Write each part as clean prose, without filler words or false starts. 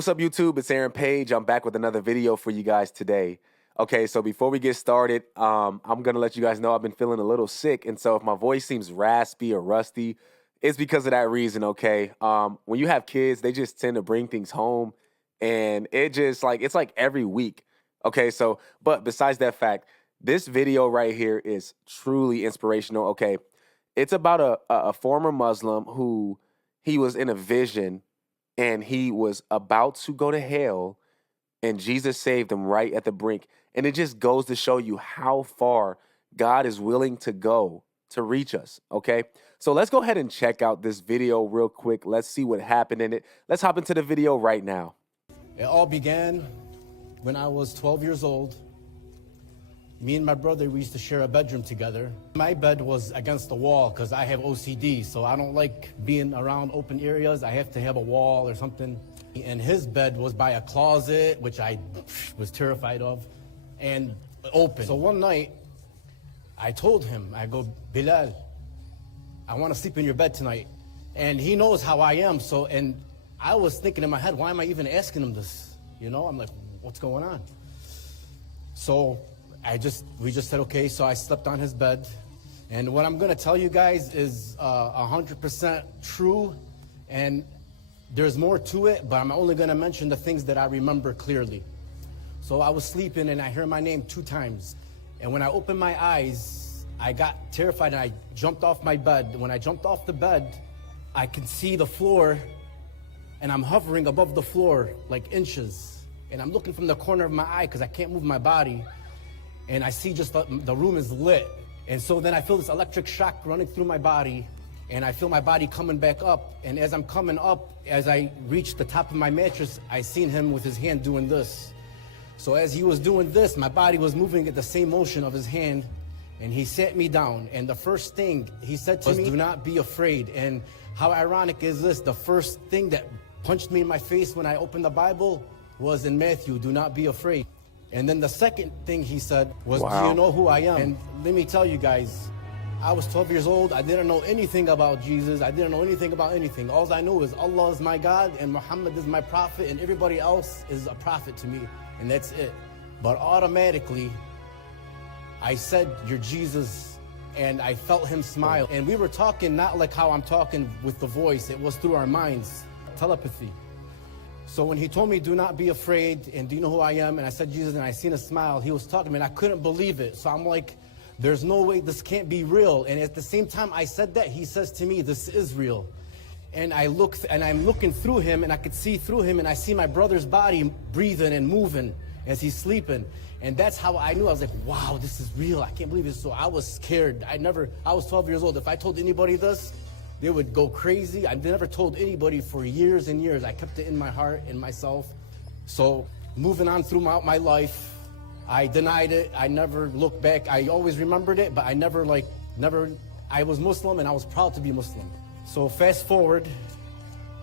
What's up, YouTube? It's Aaron Page. I'm back with another video for you guys today. Okay, so before we get started, I'm going to let you guys know I've been feeling a little sick. And so if my voice seems raspy or rusty, it's because of that reason, okay? When you have kids, they just tend to bring things home. And it's like every week. Okay, so, but besides that fact, this video right here is truly inspirational, okay? It's about a former Muslim who he was in a vision and he was about to go to hell, and Jesus saved him right at the brink. And it just goes to show you how far God is willing to go to reach us, okay? So let's go ahead and check out this video real quick. Let's see what happened in it. Let's hop into the video right now. It all began when I was 12 years old. Me and my brother, we used to share a bedroom together. My bed was against the wall because I have OCD, so I don't like being around open areas. I have to have a wall or something. And his bed was by a closet, which I was terrified of, and open. So one night, I told him, I go, Bilal, I want to sleep in your bed tonight. And he knows how I am, and I was thinking in my head, why am I even asking him this? You know, I'm like, what's going on? So we just said, okay, so I slept on his bed. And what I'm gonna tell you guys is 100% true, and there's more to it, but I'm only gonna mention the things that I remember clearly. So I was sleeping and I heard my name 2 times. And when I opened my eyes, I got terrified and I jumped off my bed. When I jumped off the bed, I could see the floor, and I'm hovering above the floor like inches. And I'm looking from the corner of my eye because I can't move my body. And I see just the room is lit. And so then I feel this electric shock running through my body, and I feel my body coming back up. And as I'm coming up, as I reached the top of my mattress, I seen him with his hand doing this. So as he was doing this, my body was moving at the same motion of his hand, and he sat me down. And the first thing he said to me, do not be afraid. And how ironic is this? The first thing that punched me in my face when I opened the Bible was in Matthew, do not be afraid. And then the second thing he said was, wow, do you know who I am? And let me tell you guys, I was 12 years old. I didn't know anything about Jesus. I didn't know anything about anything. All I knew is Allah is my God and Muhammad is my prophet, and everybody else is a prophet to me, and that's it. But automatically, I said, you're Jesus, and I felt him smile. And we were talking not like how I'm talking with the voice. It was through our minds, telepathy. So when he told me, do not be afraid, and do you know who I am? And I said, Jesus, and I seen a smile. He was talking to me, and I couldn't believe it. So I'm like, there's no way this can't be real. And at the same time I said that, he says to me, this is real. And I look, and I'm looking through him, and I could see through him, and I see my brother's body breathing and moving as he's sleeping. And that's how I knew. I was like, wow, this is real. I can't believe it. So I was scared. I was 12 years old. If I told anybody this, they would go crazy. I never told anybody for years and years. I kept it in my heart, in myself. So moving on through my life, I denied it. I never looked back. I always remembered it, but I never, I was Muslim and I was proud to be Muslim. So fast forward,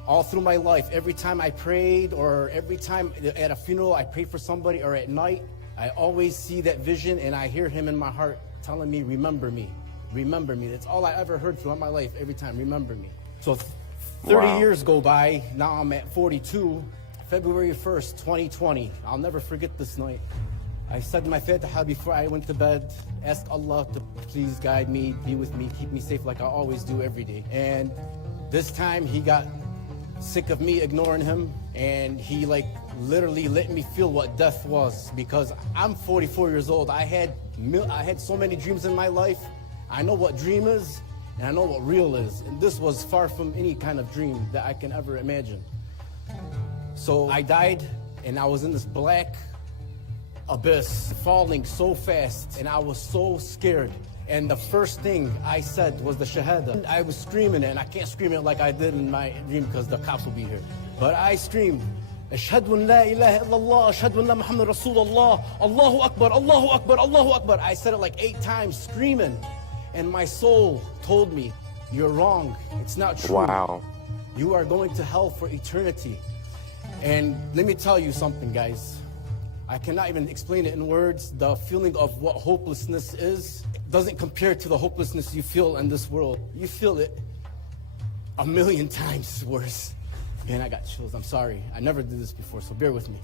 all through my life, every time I prayed, or every time at a funeral I prayed for somebody, or at night, I always see that vision and I hear him in my heart telling me, remember me. Remember me. That's all I ever heard throughout my life, every time, remember me. So 30 years go by, now I'm at 42, February 1st, 2020. I'll never forget this night. I said my Fatiha before I went to bed, asked Allah to please guide me, be with me, keep me safe like I always do every day. And this time he got sick of me ignoring him, and he literally let me feel what death was, because I'm 44 years old. I had so many dreams in my life. I know what dream is, and I know what real is. And this was far from any kind of dream that I can ever imagine. So I died, and I was in this black abyss, falling so fast, and I was so scared. And the first thing I said was the Shahada. I was screaming it, and I can't scream it like I did in my dream because the cops will be here. But I screamed, Ashhadu an la ilaha illallah, Ashhadu anna Muhammad Rasulullah, Allahu Akbar, Allahu Akbar, Allahu Akbar. I said it like 8 times, screaming. And my soul told me, you're wrong. It's not true. Wow. You are going to hell for eternity. And let me tell you something, guys. I cannot even explain it in words. The feeling of what hopelessness is doesn't compare to the hopelessness you feel in this world. You feel it a million times worse. Man, I got chills. I'm sorry. I never did this before, so bear with me.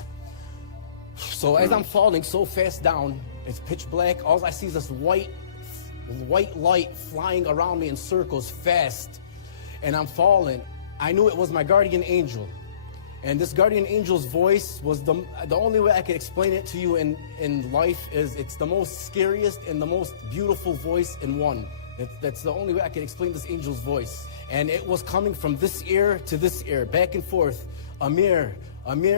So as I'm falling so fast down, it's pitch black. All I see is this white light flying around me in circles fast. And I'm falling. I knew it was my guardian angel. And this guardian angel's voice was the only way I could explain it to you in life is it's the most scariest and the most beautiful voice in one. That's the only way I can explain this angel's voice. And it was coming from this ear to this ear, back and forth. Amir,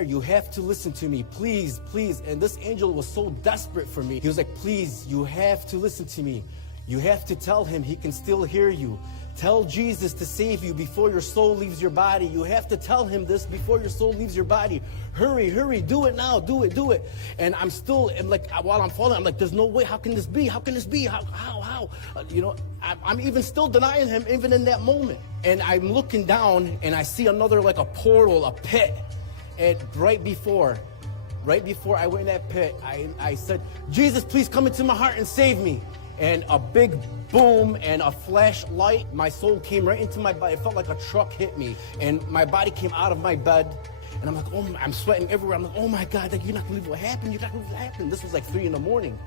you have to listen to me, please, please. And this angel was so desperate for me. He was like, please, you have to listen to me. You have to tell him he can still hear you. Tell Jesus to save you before your soul leaves your body. You have to tell him this before your soul leaves your body. Hurry, hurry, do it now, do it. And I'm still, and like, while I'm falling, I'm like, there's no way, how can this be? How can this be? How? You know, I'm even still denying him, even in that moment. And I'm looking down, and I see another, like a portal, a pit. And right before I went in that pit, I said, Jesus, please come into my heart and save me. And a big boom and a flashlight, my soul came right into my body. It felt like a truck hit me, and my body came out of my bed. And I'm like, oh, I'm sweating everywhere. I'm like, oh my God, like, you're not gonna believe what happened. You're not gonna believe what happened. This was like 3 a.m.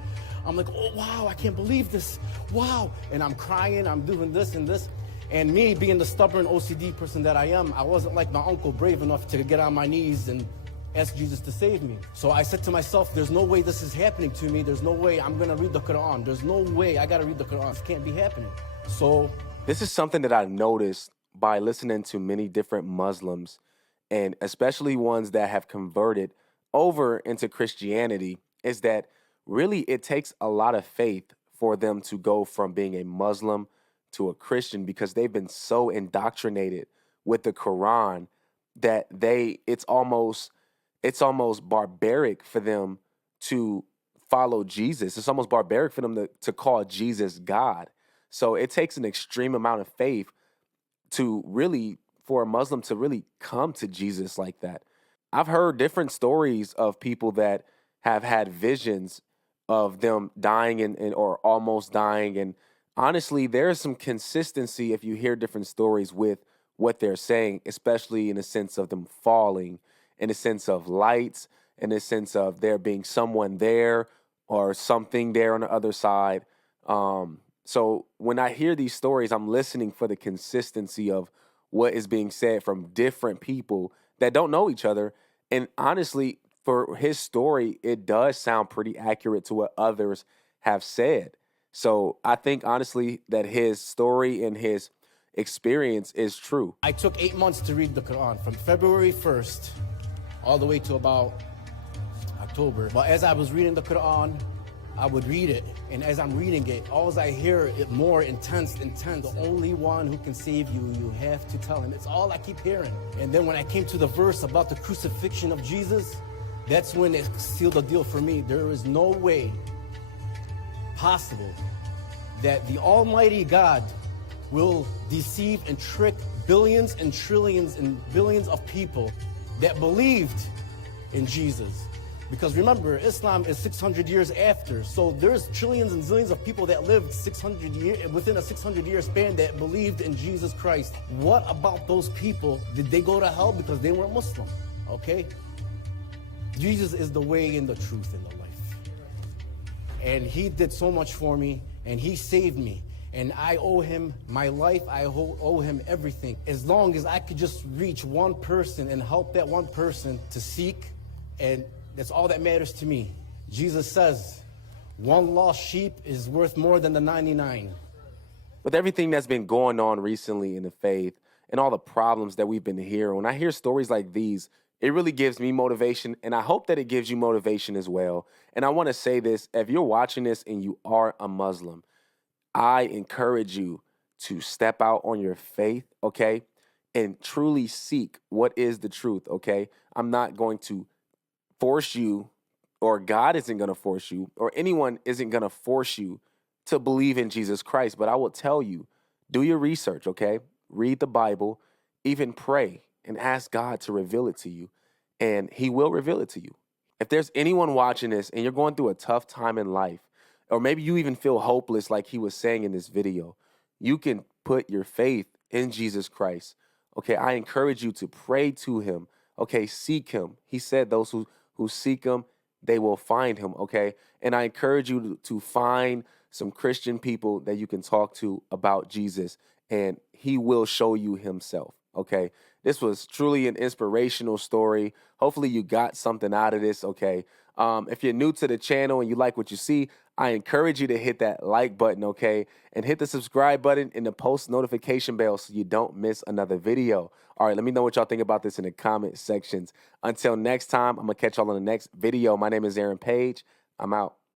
I'm like, oh wow, I can't believe this. Wow. And I'm crying, I'm doing this and this. And me being the stubborn OCD person that I am, I wasn't like my uncle, brave enough to get on my knees and ask Jesus to save me. So I said to myself, there's no way this is happening to me. There's no way I'm gonna read the Quran. There's no way I gotta read the Quran. This can't be happening. So This is something that I noticed by listening to many different Muslims, and especially ones that have converted over into Christianity, is that really it takes a lot of faith for them to go from being a Muslim to a Christian, because they've been so indoctrinated with the Quran that it's almost barbaric for them to follow Jesus. It's almost barbaric for them to call Jesus God. So it takes an extreme amount of faith for a Muslim to really come to Jesus like that. I've heard different stories of people that have had visions of them dying or almost dying. And honestly, there's some consistency if you hear different stories with what they're saying, especially in the sense of them falling, in the sense of lights, in the sense of there being someone there or something there on the other side. So when I hear these stories, I'm listening for the consistency of what is being said from different people that don't know each other. And honestly, for his story, it does sound pretty accurate to what others have said. So I think honestly that his story and his experience is true. I took 8 months to read the Quran, from February 1st all the way to about October. But as I was reading the Quran, I would read it, and as I'm reading it, all I hear it more intense. The only one who can save you, you have to tell him. It's all I keep hearing. And then when I came to the verse about the crucifixion of Jesus, that's when it sealed the deal for me. There is no way possible that the Almighty God will deceive and trick billions and trillions and billions of people that believed in Jesus. Because remember, Islam is 600 years after, so there's trillions and zillions of people that lived 600 years within a 600-year span that believed in Jesus Christ. What about those people? Did they go to hell because they weren't Muslim? Okay? Jesus is the way and the truth and the life. And he did so much for me, and he saved me. And I owe him my life, I owe him everything. As long as I could just reach one person and help that one person to seek, and that's all that matters to me. Jesus says, one lost sheep is worth more than the 99. With everything that's been going on recently in the faith and all the problems that we've been hearing, when I hear stories like these, it really gives me motivation, and I hope that it gives you motivation as well. And I want to say this, if you're watching this and you are a Muslim, I encourage you to step out on your faith, okay, and truly seek what is the truth, okay? I'm not going to force you, or God isn't going to force you, or anyone isn't going to force you to believe in Jesus Christ. But I will tell you, do your research, okay? Read the Bible, even pray and ask God to reveal it to you, and he will reveal it to you. If there's anyone watching this and you're going through a tough time in life, or maybe you even feel hopeless like he was saying in this video, you can put your faith in Jesus Christ, Okay, I encourage you to pray to him. Okay, seek him. He said those who seek him, they will find him. Okay, and I encourage you to find some Christian people that you can talk to about Jesus, and he will show you himself. Okay, this was truly an inspirational story. Hopefully, you got something out of this. Okay, if you're new to the channel and you like what you see, I encourage you to hit that like button, okay? And hit the subscribe button and the post notification bell so you don't miss another video. All right, let me know what y'all think about this in the comment sections. Until next time, I'm going to catch y'all on the next video. My name is Aaron Page. I'm out.